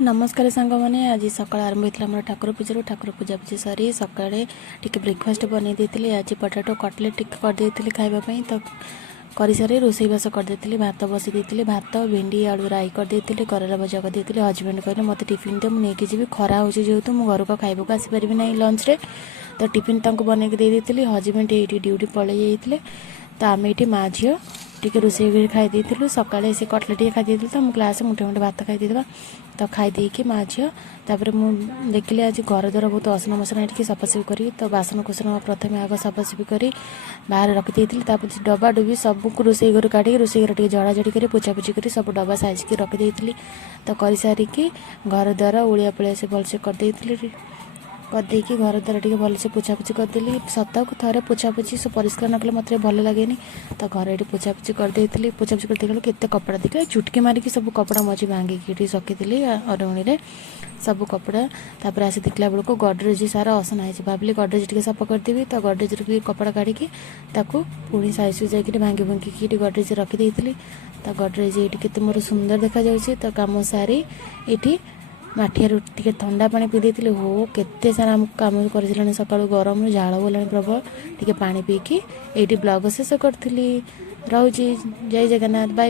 नमस्कार सांग मैंने आज सकाल आरंभ होता मोर ठाकुर पूजा पूजा सरी सका टे ब्रेकफास्ट बनई देती आज पटाटो कटलेट टिक करदे खावाई तो कर सारी रोसईबास करदे भात बसई देती भात भेंडी आलू राई करदे करेला भजा करदे हजबैंड कहले मत टिफिन दे मुझे जी खरा हो जेहतु मुझे घर को खाइबा आसपारि ना लंच रे तो टिफिन बनई देती हजबैंड ये ड्यूटी पलि जाते तो आम ये माँ झी टी रोसे खाई सका से कटलेट खाई तो मुझे क्लास मुठे मुठे भात खाई तो खाई माँ झी तापर मुझे देखिली आज घर द्वारा बहुत असन मसन ये सफासफी करी तो बासन कुसन प्रथम आग सफासफी करी बाहर रखी डब्बा डुबी सबको रोसे घर काटिक रोसे घर टे झड़ाझड़ी कर पोछापोछी कर सब डब्बा साइज की रखी तो कर सारिकी घर द्वारा ओलिया पलिया से भलसे करदे करदेकी घर द्वारा टे भलसे पोछापोछी करदेली सप्ताह थे पोछापोछी सब परिष्कार न कले मत भल लगे तो घर ये पोछापोछी करदे पोछापोछी कर केते कपड़ा देखिए चुटकी मारिकी सब कपड़ा मझी भांगिकी रखी अरवणी में सब कपड़ा तापर आसी देखला बेलू गडरेज सारा असना है भाविली गडरेज टे सफा करदेवी तो गडरेज कपड़ा काढ़ी पुणी साइज जाकि भांगी भुंगी गडरेज रखी तो गडरेज ये केते मोर सुंदर देखा जाउछि तो काम सारी ये माठिया टे ठंडा पानी पी देती हो केते सारा कम कर सका गरम झाड़ गला प्रबल टे पा पीकी ये ब्लॉग शेष करी रोची जय जगन्नाथ बाय।